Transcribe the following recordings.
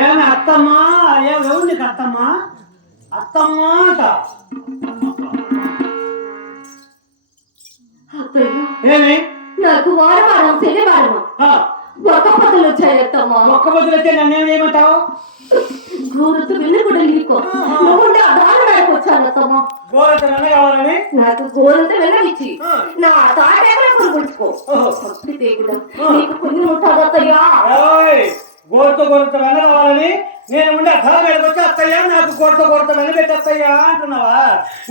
ఏమి అత్తమ్మా? ఎవరు నీకు అత్తమ్మా? అత్తమ్మా అంట. ఏమి నాకు వారం శనివారం ఒక్క పదులు వచ్చాయి అత్తమ్మా. ఒక్క పదులు వచ్చాయి నన్నేం చేయమంటావు? గోరతో వెళ్ళి కూడా నీకు నువ్వుంటే అదానికి వచ్చాను అత్తమ్మా. గోరంత వెన్న కావాలని నాకు గోరంత వెళ్ళనిచ్చి నా తాటేకలే కొనుక్కొచ్చుకో. నీకు కొన్ని ఉంటాడు అత్తయ్యా. గోరతో వెన్న కావాలని నేను ఉండి అర్థం వెళ్ళకొచ్చి అత్తయ్యా నాకు గోరతో వెన్న పెట్టి అత్తయ్యా అంటున్నావా?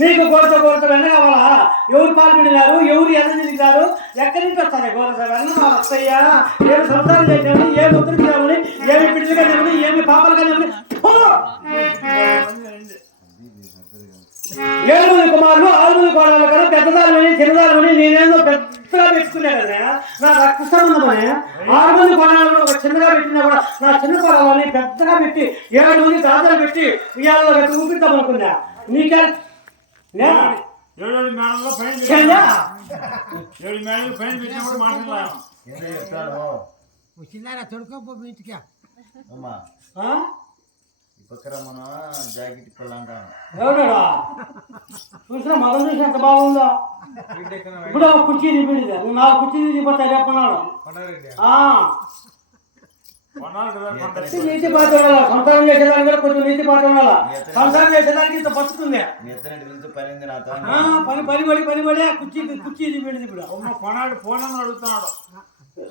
నీకు గోరతో వెన్న కావాలా? ఎవరు పాల్గొన్నారు? ఎవరు ఎదిగారు? ఎక్కడి నుంచి వస్తాయి గోరతో వెన్న? అత్తయ్యా ఏమి సంసారం చేసామని, ఏమి ఉత్తరించామని, ఏమి పిడులు కానీ, ఏమి పాపలు కానీ, 7 మంది కుమారులు 6 మంది కోడళ్ళు కదా, పెద్దదారులని చిన్నదారులని నేనేదో పెద్దగా పెట్టుకున్నా కదా. నా రక్త సంబంధమని 6 మంది కోడళ్ళు ఒక చిన్నగా పెట్టినా కూడా నా చిన్న కోడలని పెద్దగా పెట్టి 7 మంది దాదాలు పెట్టి ఇవాళ పెట్టి ఊపిద్దాం అనుకున్నా. నీకే 7 మేడల్లో పైన పెట్టినప్పుడు మాట్లాడలేదు. చూసినా మగం చూసి ఎంత బాగుందో. ఇప్పుడు కుర్చీ తీపిడిదే, నువ్వు 4 కుర్చీ తీసిపోతాయి చెప్పన్నాడు. నీతి పాట ఉండాలా? సంసారం చేసేదానికి కూడా కొంచెం నీతి పాట ఉండాలా? సంసారం చేసేదానికి ఇంత పట్టుకుంది పని కుర్చీ తీపిడిది. ఇప్పుడు కొనాడు ఫోన్ అని అడుగుతున్నాడు.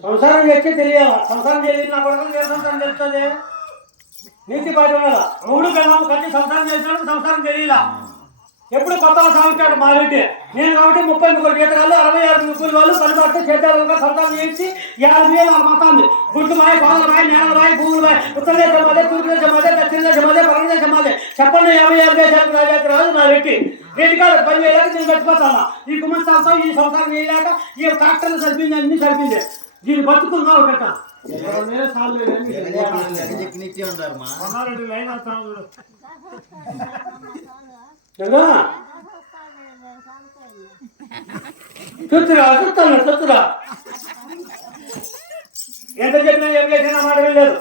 సంసారం చేస్తే తెలియాలా? సంసారం చేయలేదు నా కొడుకు ఏ సంసారం తెలుస్తుంది? నీతి పాట ఉండాలా? మూడు పిల్లలు కలిసి సంసారం చేసినప్పుడు సంసారం తెలియలా. ఎప్పుడు కొత్తగా సాగుతాడు మా రెడ్డి. నేను కాబట్టి 33 గీతగాళ్ళు 66 ముగ్గురు వాళ్ళు 10 చేద్దాలుగా సంతానం చేసి 50,000 ఆ మతాన్ని గుడ్డు మాయ, గోడల మాయ, నేల మాయ, భూముల మాయ, ఉత్తర దేశం మాదే, తూర్పు దేశం మాదే, దక్షిణ దేశం మాదే, పరమ దేశం మాదే. చెప్పండి 56 దేశాలకు రాజాకి రాదు నా రెడ్డి. రెడ్డికాడు 10,000 నేను చచ్చిపోతాను. ఈ కుమ్మస్తాంతో ఈ సంసారం చేయలేక ఈ ట్రాక్టర్లు సరిపింది, అన్ని సరిపింది. దీన్ని బతుకున్నావు పెట్ట చూస్తురా ఎంత చెప్పినా ఏం చేసినా మాట వెళ్ళలేదు.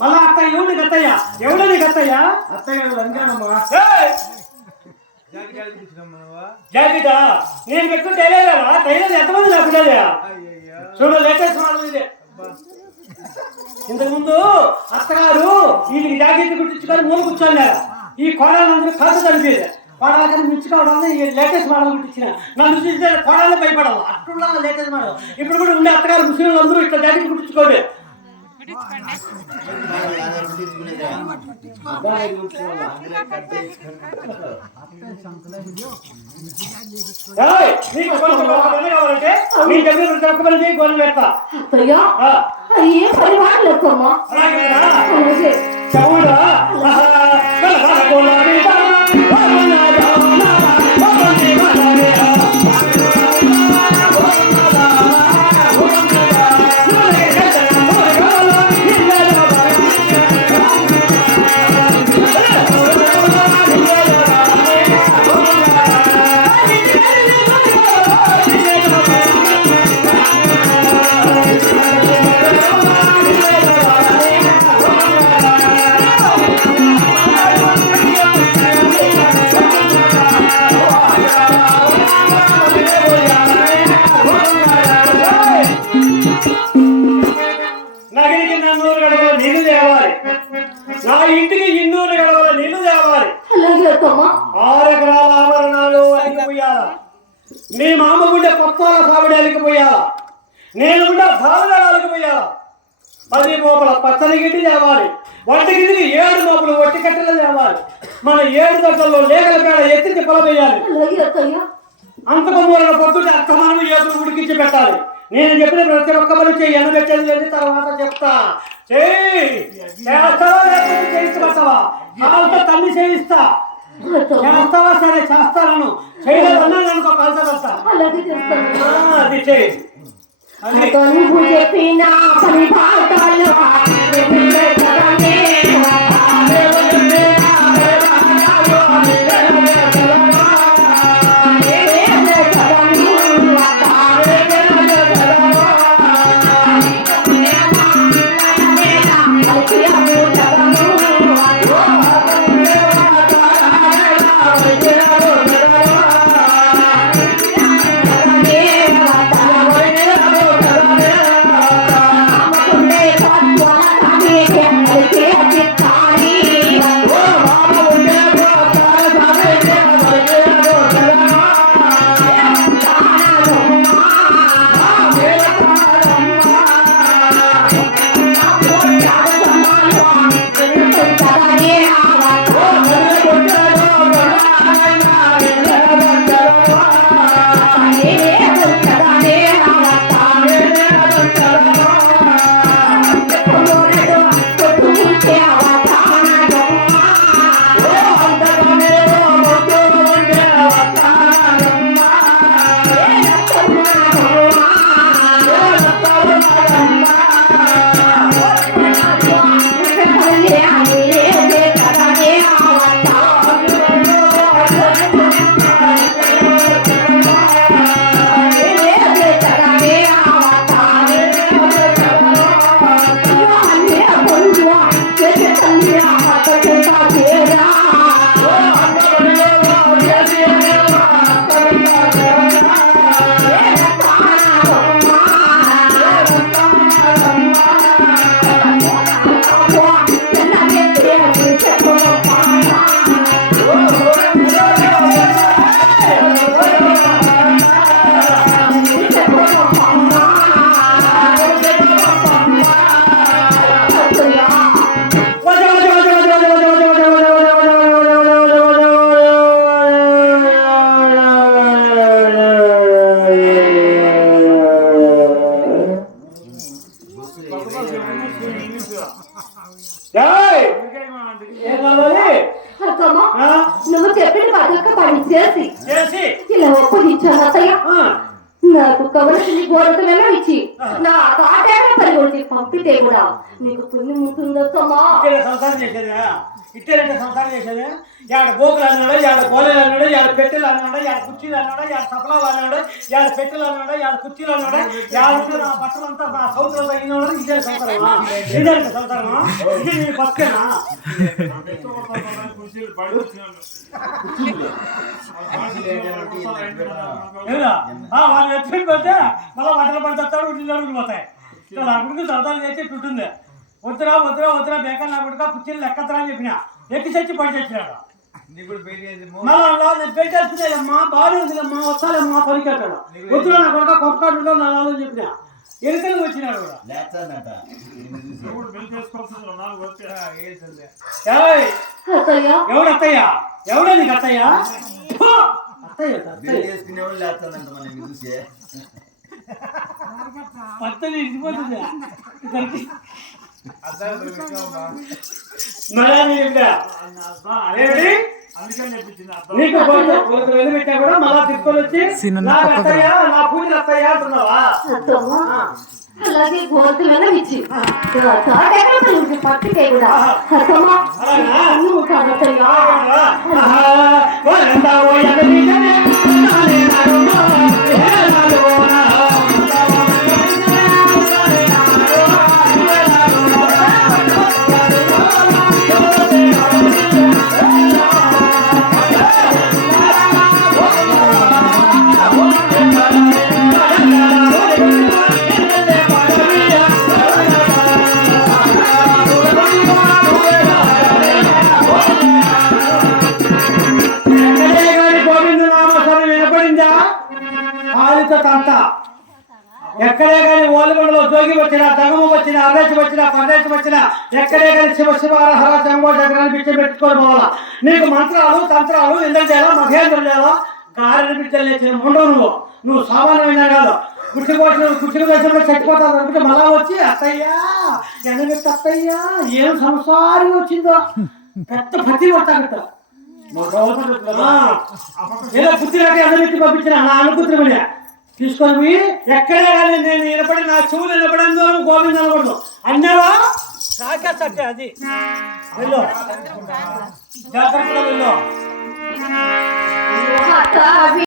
మళ్ళా అత్త ఎవడు నీకు ఎవడు నీకు అత్తయ్యా? జాకెటా నేను పెట్టుకుని టైలర్ ఎంతమంది నాకు చూడు లేటెస్ట్ మోడల్ ఇదే. ఇంతకుముందు అత్తగారు వీళ్ళకి జాకెట్ కుట్టించుకొని మూల కూర్చోలే. ఈ కోడలందరూ కాదు చనిపోయేది. కోడాలని మించుకోవడం ఈ లేటెస్ట్ మోడల్ కుట్టించిన నన్ను చూస్తే కోడాలని భయపడాలి. అట్లా లేటెస్ట్ మోడల్. ఇప్పుడు కూడా ఉండే అత్తగారు ముస్లింలు అందరూ ఇట్లా జాకెట్ కుట్టించుకోండి. కావాలంటే మీ దగ్గర గోలు పెడతా. చవుడా ఇంటికి 200 గడవల నీళ్లు తేవాలి, నా ఇంటికి 200 గడవల నీళ్లు తేవాలి. అలాగే అత్తమ్మ. 6 ఎకరాల ఆభరణాలు అలికిపోయాలా, నీ మామ గుడ్డ కొత్తాల సావిడి అలికిపోయాలా, నేను కూడా సావిడ అలికిపోయాలా. 10 మోపుల పచ్చని గిడ్డి తేవాలి, వంటి గిడ్డికి 7 మోపులు ఒట్టి కట్టెలు తేవాలి. మన 7 దొక్కల్లో లేగల పేడ ఎత్తి పొలవేయాలి. అలాగే అత్తయ్య. అంతకు మూలన పొద్దుట అర్థమానం ఏదో ఉడికించి పెట్టాలి. నేను చెప్పిన ప్రతి ఒక్క పని చెయ్యి, ఎనబెట్టేది లేదు తర్వాత చెప్తా. చెయ్యి చేస్తావా లేకపోతే చేయించబడతావా? కాలుతో తల్లి చేయిస్తా. చేస్తావా? సరే చేస్తాను. చేయలేదన్నా నేను ఒక కాలుతో పెడతా. అలాగే చేస్తాను. అది చెయ్యి. నువ్వు చెప్పిన పని పాఠాలు నువ్వు చెప్పిన వాటికి పని చేసి ఇలా ఒప్పగించాను అత్తయ్య. నాకు కవలసిన గోడకు వెళ్ళనిచ్చి నా తాటేట పరిగొచ్చి పంపితే కూడా నీకు పుణ్యం ఉంటుందమ్మా. సంసారం చేసేదా? ఇట్టేనంటే సంసారం చేసేదా? యాడ గోకులు అన్నాడు, యాడ గోళలు అన్నాడు, యాడ పెట్టెలు అన్నాడు, యాడ కుర్చీలు అన్నాడు, యాడ సపలాలు అన్నాడు, యాడ పెట్టెలు అన్నాడు, యాడ కుర్చీలు అన్నాడు, యాడ నా బట్టలంతా నా సౌతులు తగినాడు. ఇదే సంసారమా? ఇదేంటే సంసారమా? ఇది నీ పక్కనా? వాళ్ళు ఎత్తుకుని పోతే మళ్ళీ బట్టలు పడుతాడు, ఇల్లు అడుగులు పోతాయి. అప్పటికి సంసారం చేసి ఉంటుంది. వద్దురా వద్దురా వద్దురా బేకన్నా కొడుక కుర్చీలు లెక్కతరా అని చెప్పిన, ఎక్కి చచ్చి పడి చచ్చినాడు. మళ్ళీ పెట్టేస్తున్నాయమ్మా, బాగానే ఉందిమ్మా, వస్తానమ్మా పనికి అక్కడ. వద్దురా నా కొడుక కొట్టుకాడు నా చెప్పిన ఎరుకలు వచ్చినాడు. ఎవడు అత్తయ్యా? ఎవడో నీకు అత్తయ్యా? పత్తని ఇడిపోతుంది నీకు వెళ్ళిపెట్టా కూడా మళ్ళా తీసుకొని వచ్చి నా అత్తయ్యా నా పూజలు అత్తయ్యా అంటున్నావా? అలాగే గోతులు వెళ్ళనిచ్చి పట్టుకే కూడా నువ్వు కాదత్తయ్యా. అంతా. ఎక్కడే కానీ ఓలిగొండలో జోగి వచ్చినా, జగము వచ్చినా, అరేసి వచ్చినా, పరదేశం వచ్చినా, ఎక్కడే కానీ శివ శివ హర శంభో చక్రాన్ని పిచ్చి పెట్టుకొని పోవాలా. నీకు మంత్రాలు తంత్రాలు ఎందుకు చేయాలా, మహేంద్రం చేయాలా, గారెలు పిచ్చలు లేచిన ఉండవు. నువ్వు సామాన్యమైనా కాదు. కుర్చీ దేశంలో చచ్చిపోతావు అనుకుంటే మళ్ళా వచ్చి అత్తయ్యా ఎనగట్టి అత్తయ్యా ఏం సంసారం వచ్చిందో పెద్ద పత్తి కొట్టాగట. ఏదో పుత్తిరాక ఎనగట్టి పంపించిన నా అనుకుంటున్నా తీసుకొని పోయి ఎక్కడే కానీ నేను నిలబడి నా చెవులు నిలబడంలో గోవింద నిలబడదు అన్నావా సాకేసట్టే అది వెళ్ళు జాగ్రత్తగా వెళ్ళు.